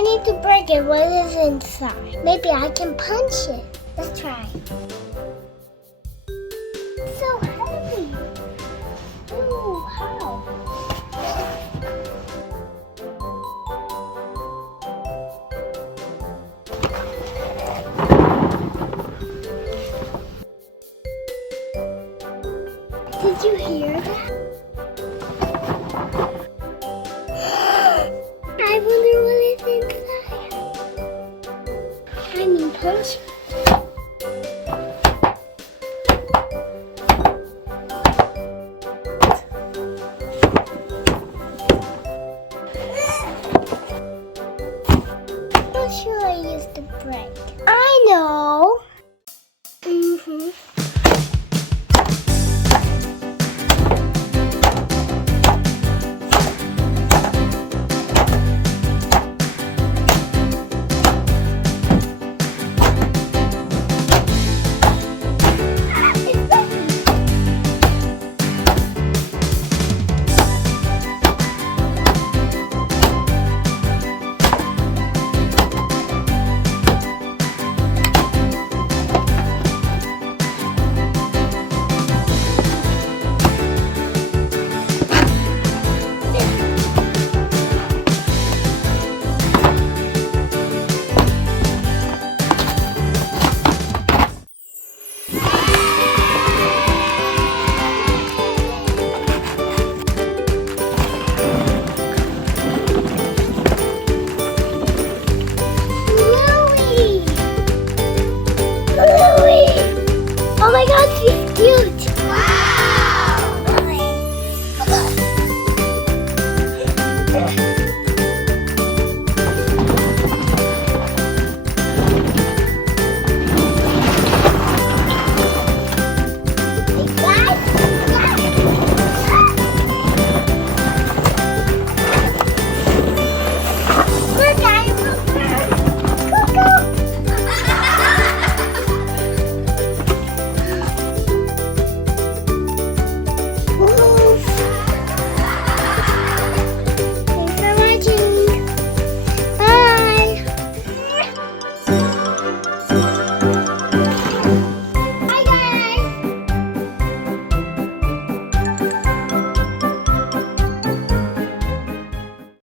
I need to break it. What is inside? Maybe I can punch it. Let's try. It's so heavy. Ooh, how? Did you hear that? I wonder what is inside. I mean, punch